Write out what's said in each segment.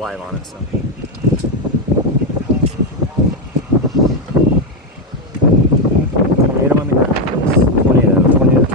live on it, so. Tornado on the ground, please. Tornado, tornado.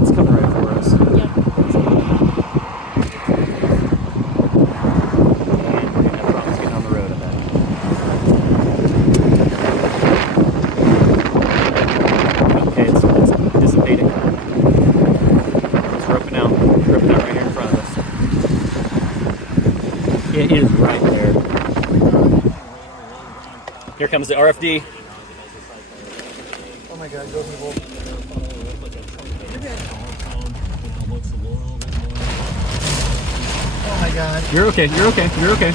It's coming right for us. And we're gonna have problems getting on the road, I bet. Okay, it's dissipating. It's roping out right here in front of us. It is right there. Here comes the RFD. Oh my god, go people. Oh my god. You're okay, you're okay, you're okay.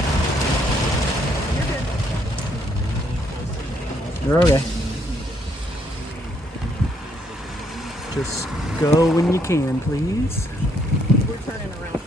You're okay. Just go when you can, please. We're turning around.